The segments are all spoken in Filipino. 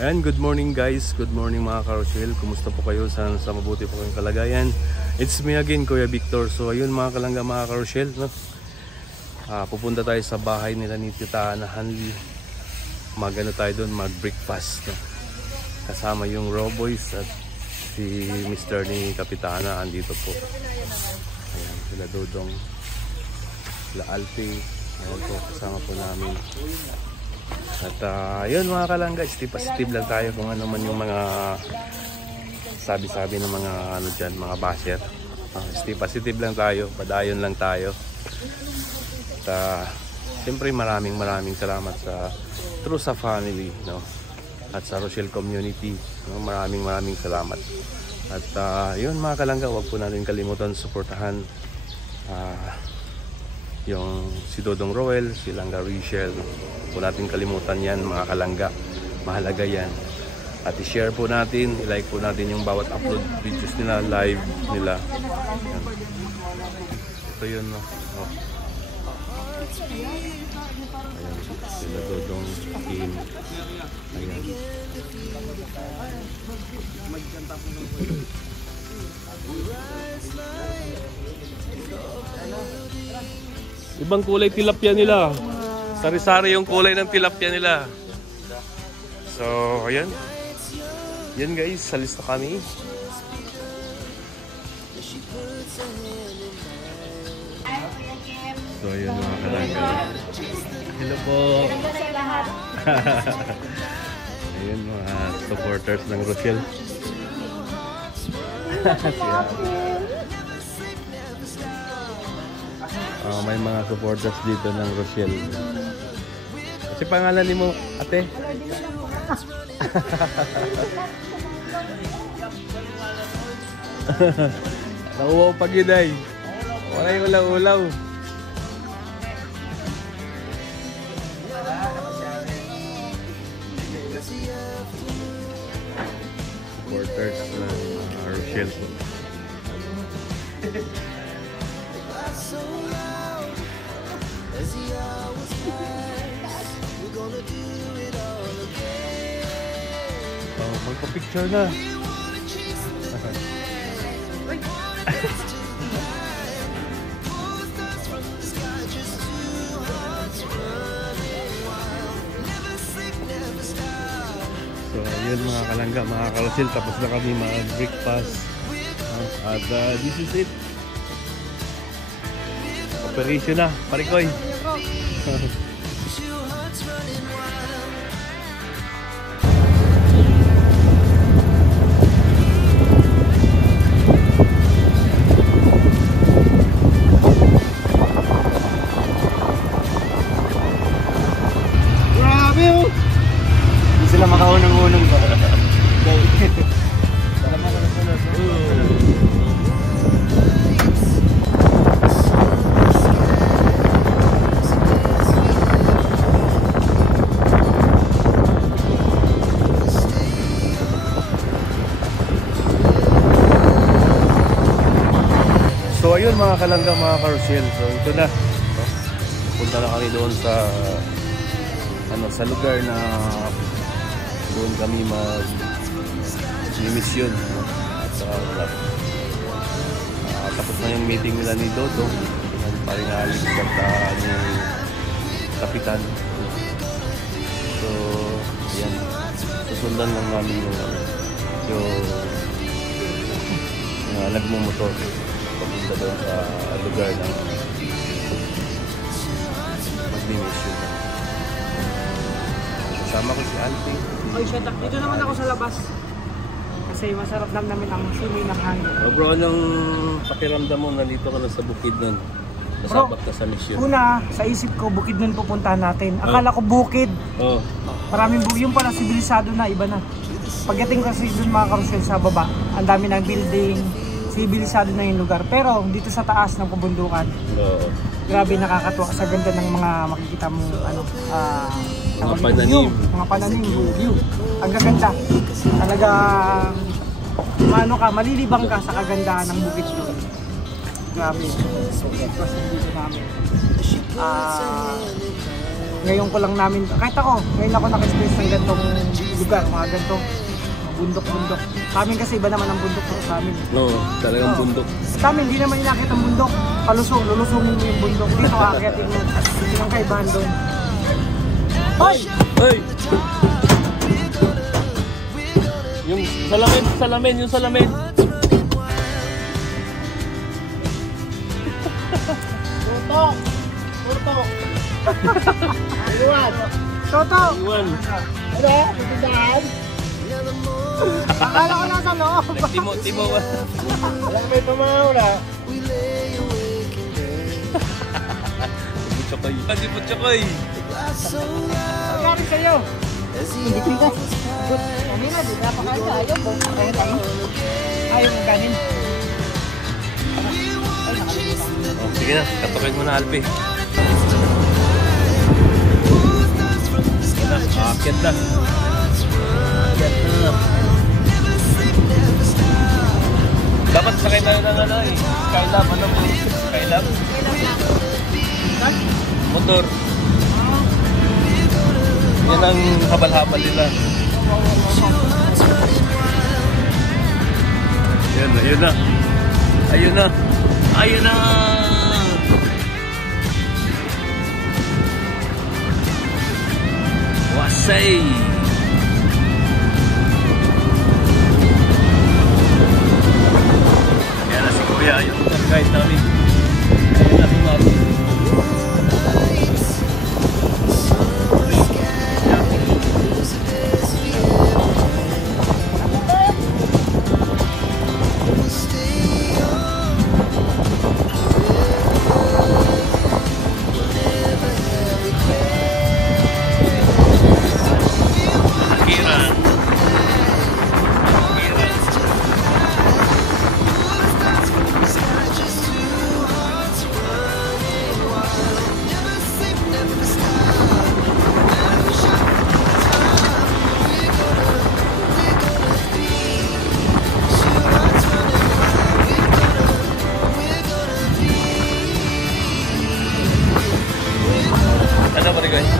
Ayan, good morning guys. Good morning mga Karoshel. Kumusta po kayo? Sana sa mabuti po kayong kalagayan. It's me again, Kuya Victor. So ayun mga kalangga mga Karoshel, no? Pupunta tayo sa bahay nila ni Tita Ana Hanli. Magano tayo doon, mag-breakfast, no? Kasama yung Roboys at si Mr. ni Kapitana andito po. Ayan, sila Dodong, sila Alfie. Ayan po, kasama po namin. At yun mga kalangga, stip lang tayo kung ano man yung mga sabi-sabi ng mga ano dyan, mga basher. Stip lang tayo, padayon lang tayo. At siyempre maraming salamat sa True sa Family, no? At sa Rochelle Community, no? Maraming salamat. At yun mga kalangga, huwag po natin kalimutan suportahan yung si Dodong Roel, si Langga Richelle. Huwag natin kalimutan yan mga kalangga, mahalaga yan. At i-share po natin, i-like po natin yung bawat upload videos nila, live nila. Yan. Ito yun, no? Oh. Ayan, sila Dodong team. Ayan. Ibang kulay tilapia nila. Sari-sari yung kulay ng tilapia nila. So, ayan. Yan guys, salis na kami. So, ayan mga kalangga. Hello po. Ayan mga supporters ng Rochelle. May mga supporters dito ng Rochelle. Kasi pangalan ni mo, ate? Nauwaw pag yun ay. Wala yung ulaw-ulaw. Supporters ng Rochelle po. Magpa-picture na. So yun mga kalangga, mga Karoshel, tapos na kami mag-breakfast. At this is it. Operation na, parikoy. Sila makaunang-unang ba? So ayun mga kalangga, mga Karoshel. So ito na. Punta na kami doon sa sa lugar na doon kami mag-mission. At tapos na yung meeting nila ni Dodo. Paring Alex at ni Kapitan. So, yan. Susundan lang namin yung nagmumotor. Papunta doon sa lugar ng mag-mission. Kasama ko si Alfie. Oy, shut up. Dito naman ako sa labas. Kasi masarap namin ang sumi ng hangin. Oh bro, anong pakiramdam mo? Nandito ka na sa bukid nun. Nasabat ka sa mission. Una, sa isip ko, bukid nun pupuntahan natin. Akala ko bukid. Oh. Maraming bukid. Yung pala, sibilisado na, iba na. Pagdating kasi dun mga Karoshel sa baba, ang dami ng building, sibilisado na yung lugar. Pero dito sa taas ng kabundukan, grabe nakakatuwa sa ganda ng mga makikita mo, mga pananim. Mga pananim, view. Ang gaganda. Talagang malilibang ka sa kagandahan ng bukid doon. Grabe. So, plus dito namin. Ngayon ko lang namin, kahit ako, ngayon ako naka-experience ng gantong lugar, mga ganito. Mga bundok-bundok. Sa amin kasi iba naman ang bundok pero sa amin. No, talagang Oo. bundok. Sa amin, hindi naman inakit ang bundok. Palusong, lulusungin mo yung bundok. Dito akakitin mo. Yun ang kaibahan doon. Hoy! Hey! Yung salamin, yung salamin. Tutok! Tutok! Iwan! Toto! Iwan. Ano? Tutudahan? Akala ko nasa loob. Timo. Alam may pamahula. Chokoy. Hindi po chokoy. Pagkari sa'yo. Hindi ko ka. Kanina, di na pa kayo. Ayaw mo. Kaya tayo. Ayaw mo ganin. Oh, sige na, katukin mo na Alpi. Sige na, akit na. Akit na. Dapat sakay tayo ng ano eh. Skylab, ano po? Skylab? Motor. Yan ang habal-habal nila. Ayun na. Ayun na. Ayun na. Wasay. Yan na si Kuya. Yung guide namin. Ayun na si Mami. Ano ba rin guys?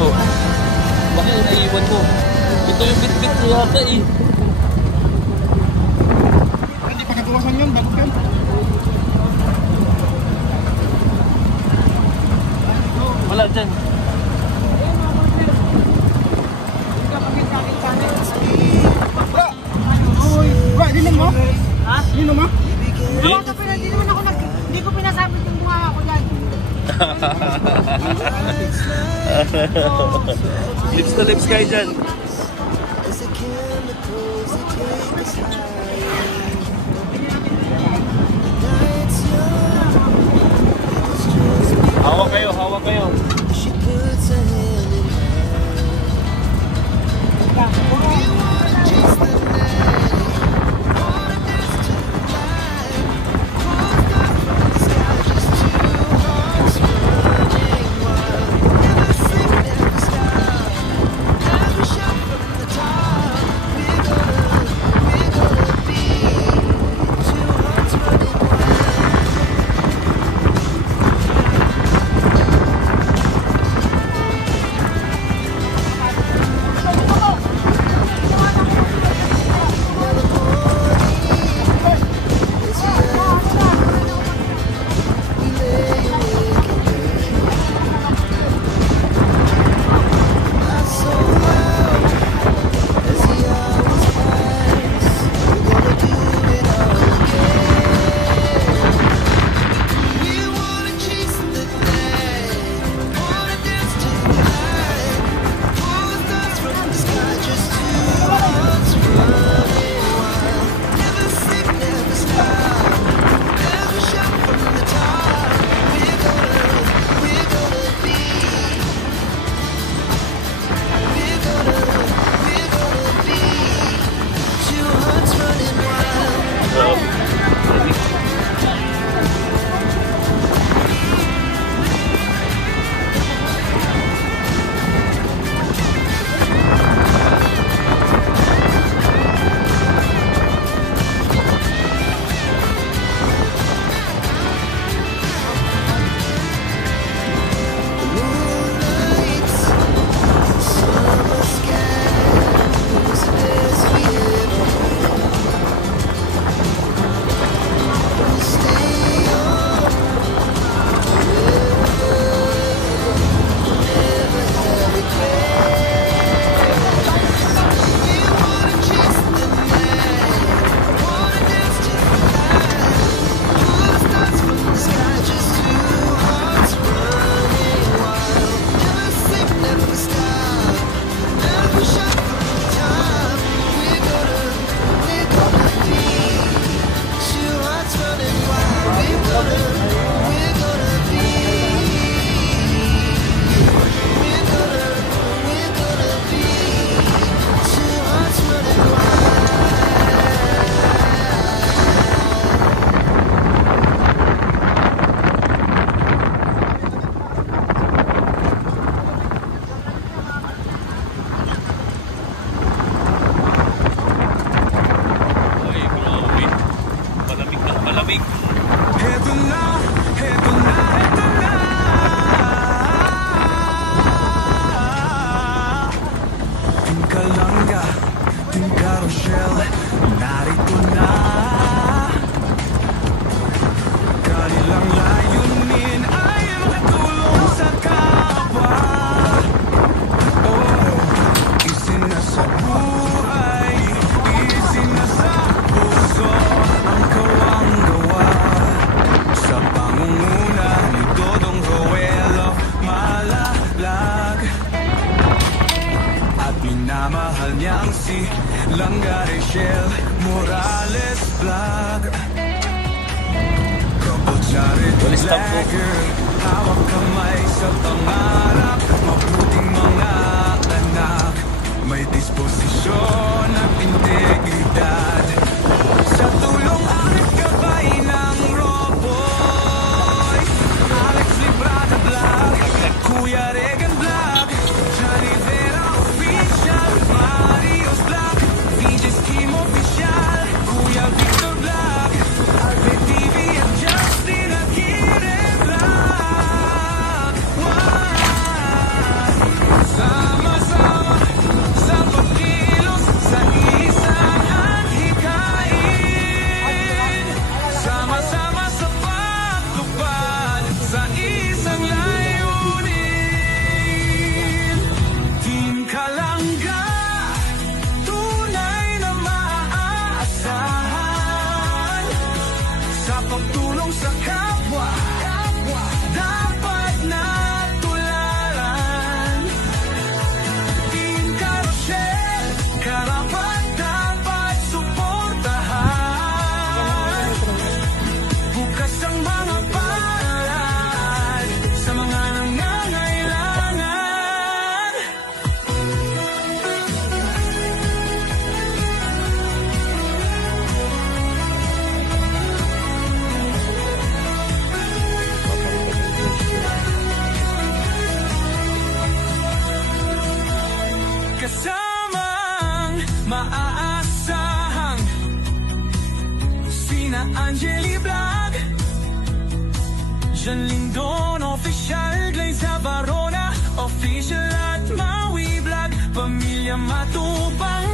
Oh. Bakit naiiwan ko? Ito yung bit-bit ko yata eh. Hindi pa nagawasan yun, bago yan. Wala dyan. Bro, dinan mo? Ha? Dinan mo? Hindi ko pinasabit yung bunga ko dyan. Lips to lips kayo dyan. Hawak kayo, hawak kayo. minamahal niyang si Langga Rachel Morales Vlog. Well, stop po. Hawak kamay sa pangarap, mabuting mga anak, may disposisyon at integridad. Sa tulong at gabay ng Roboy, Alex Librada Vlog, Kuya Regan Vlog, Johnny Vera Official, Mario's Vlog, DJ Skim Official, Kuya Victor Vlog, Alvin TV at Justin Aguirre Vlog. Sama-sama sa pagkilos sa isang adhikain, sama-sama sa pagtupad sa isang layunin. Team Kalangga, tunay na maaasahan sa pagtulong sa kapwa, dapat na tularan. Team Carousel, karapat dapat suportahan. Bukas ang mga palad sa mga nangangailangan. Kasamang maaasahang sina Angeli Vlog, Jan Lindon Official, Glaze Varona Official at Maui Vlog, Pamilya Matupang,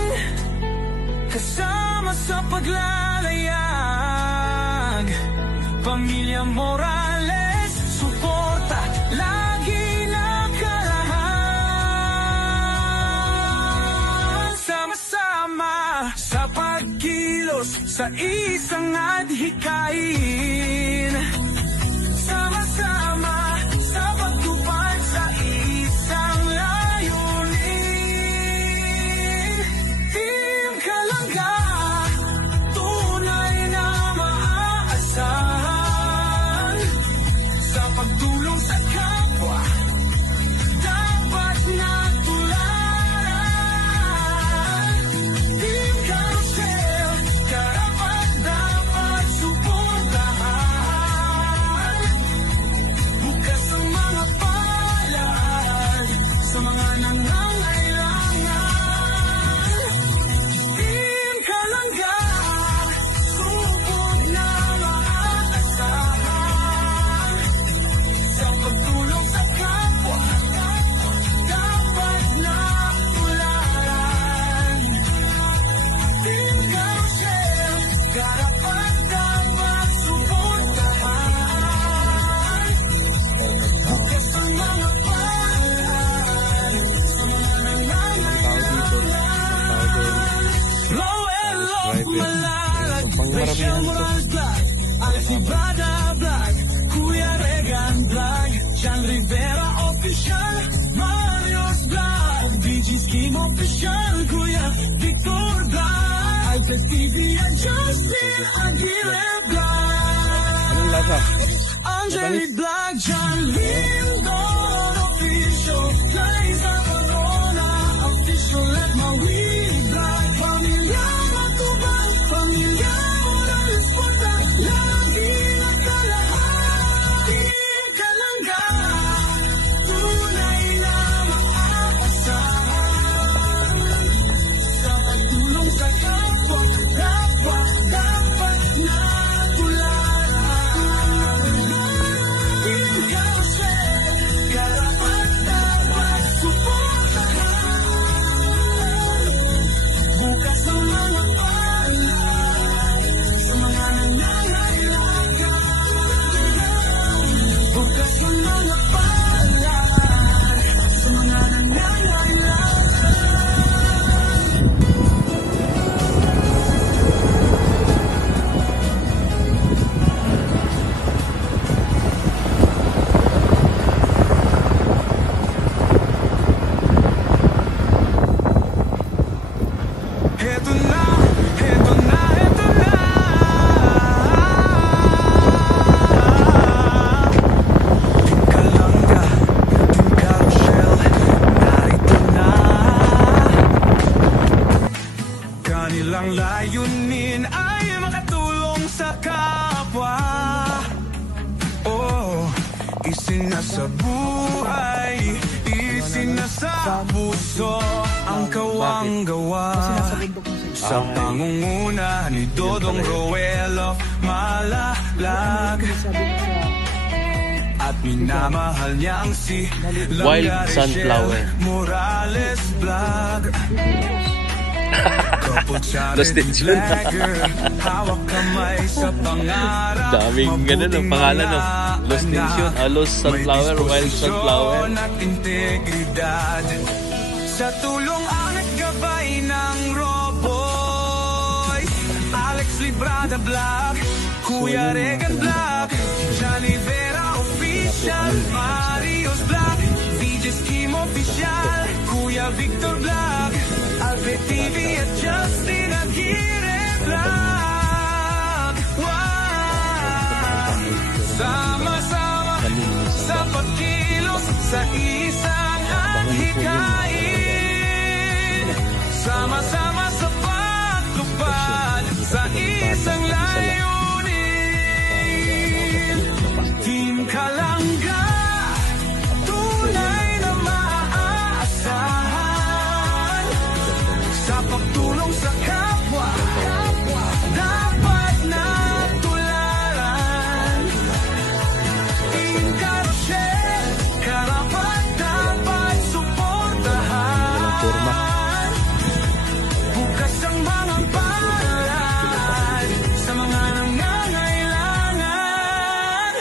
kasama sa paglalayag. Pamilya Morales, suporta lagi nakarahan. Sama-sama sa pagkilos sa isang adhikain, sama-sama sa pagtupad sa isang layunin. Team Kalangga, tunay na maaasahan sa pagtulong sa kapwa, dapat na tularan. Team Carousel, karapat dapat suportahan. Bukas ang mga palad sa mga nangangailangan. Team Kalangga, supot na maaasahan sa pagtulong sa kapwa, dapat na tularan. Team Carousel, karapat dapat suportahan. Bukas ang mga palad sa mga nangangailangan. Lowell of Malalag, Rachel Morales Vlog, Alex Librada Vlog, Kuya Regan Vlog, Jan Rivera Official, Mario's Vlog, DJ Skim Official, Kuya Victor Vlog, Alves TV at Justin Aguirre Vlog. Anong lasa? Angeli Vlog, Jan Lindon Official, Liza Corona Official at Maui Vlog, Pamilya Matubang, Pamilya Morales Pata, lagi nakalahan. Team Kalangga, tunay na maaasahan sa pagtulong sa kapwa, dapat na tularan. Team Carousel, karapat dapat suportahan. sa puso ang kawang gawa. Kasi nasa bundok mo siya. Sa pangunguna ni Dodong Roelo Malalag, Sabi ko sa at minamahal niya ang si Wild Sunflower. Morales Vlog. Lost in June. Hawak kamay sa pangarap. Daming ganun ang pangalan, no? Lost in June. Lost Sunflower, Wild Sunflower. At integridad. Sa tulong at gabay ng Roboy, Alex Librada Vlog, Kuya Regan Vlog, Johnny Vera Official, Marios Vlog, DJ Scheme Official, Kuya Victor Vlog, Alfred TV at Justin Aguirre Vlog. Wow! Sama-sama sa pagkilos sa isang adhikain, sama-sama sa pagtupad sa isang layunin. Team Kalangga, tunay na maaasahan, sa pagtulong sa kapwa, dapat na tularan. Team Carousel, karapat dapat suportahan. Bukas ang mga palaan sa mga nangangailangan.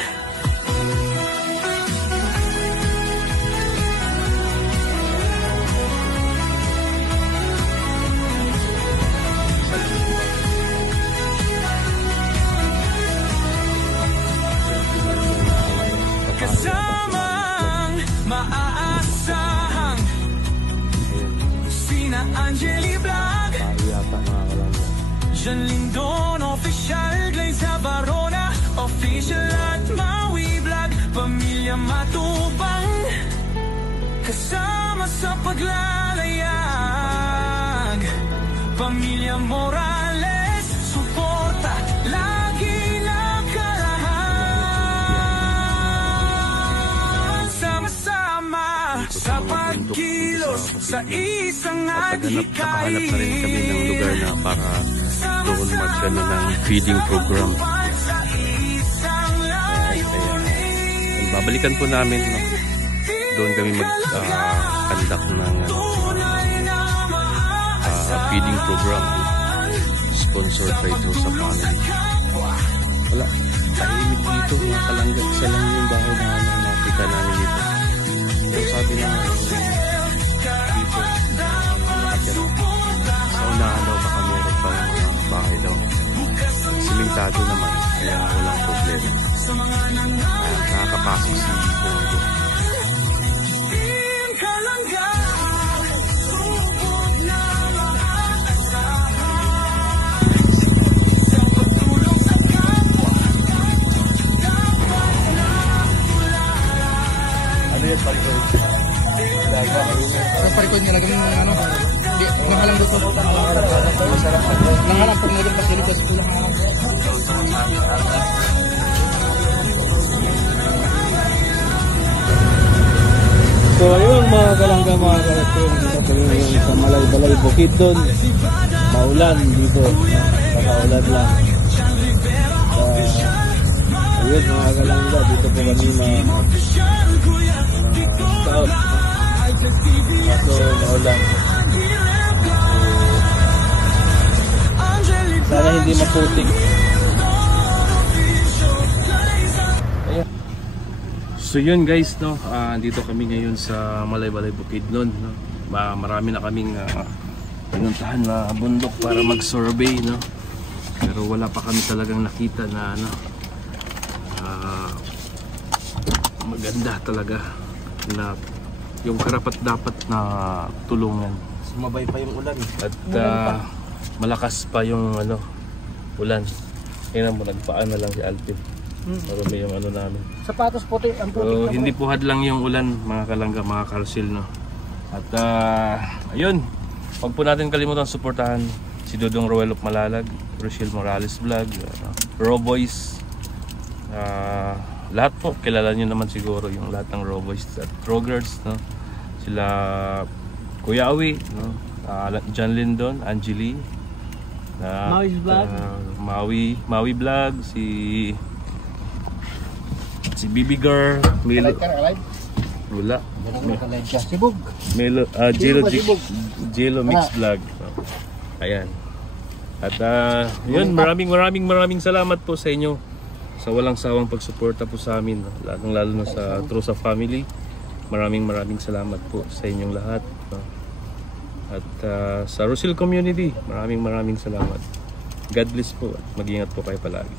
Kasamang maaasahan sina Angeli Vlog, Jean Lindon Official, Glaze Barona Official at Maui Vlog, Pamilya Matubang, kasama sa paglalayag, Pamilya Morales, suporta lagi nakarahan. Sama-sama sa pagkilos sa isang Nakahanap na rin kami ng lugar na para doon magkano ng feeding program. Babalikan po namin, no? Doon kami mag-conduct ng feeding program sponsored by ito sa family. Wala, tahimik dito, mga Kalangga. Isa lang yung bahay na nakita namin dito. Pero sabi na dito nakatira sa unahan daw, baka meron pa mga bahay daw. Simentado naman, kaya walang problema. Nakakapasok si Bongo. Ano yan, parikoy? Sa parikod niya lagyan ng ano, hindi, nangalang gusto. Nangalang pag naging pasilitas ko lang. So ayun mga Kalangga, mga Kalangga, dito po yung sa Malay-Balay Bukid doon. Maulan dito, kakaulan lang. Ayun mga Kalangga, dito po kami scout. Kaso maulan. Sana hindi maputik. So yun guys, no, dito kami ngayon sa Malay-Balay Bukid nun, no. Marami na kaming pinuntahan na bundok para mag-survey, no. Pero wala pa kami talagang nakita na ano, maganda talaga na yung karapat dapat na tulungan. Sumabay pa yung ulan. At malakas pa yung ano, ulan. Kaya mo nagpaan na lang si Alvin. Marami yung ano namin. sapatos puti ang puti. So, hindi po hadlang yung ulan, mga Kalangga, mga Carousel, no. At ayun, huwag po natin kalimutan suportahan si Dodong Roelo Malalag, Rochelle Morales Vlog, Roboys, lahat po, kilala nyo naman siguro yung lahat ng Roboys at Rogers, no. sila Kuya Awi, no? John Lindon, Angeli, Mawi's Vlog. Mawi Vlog, si Bibi Girl, Milo, wala, Sibog. Melo, Jelo Mix Vlog. Ayan. At yun, maraming salamat po sa inyo sa walang sawang pagsuporta po sa amin, no? Lalo na sa True sa Family. Maraming salamat po sa inyong lahat, no? At sa Rosil Community, maraming salamat. God bless po at mag-ingat po kayo palagi.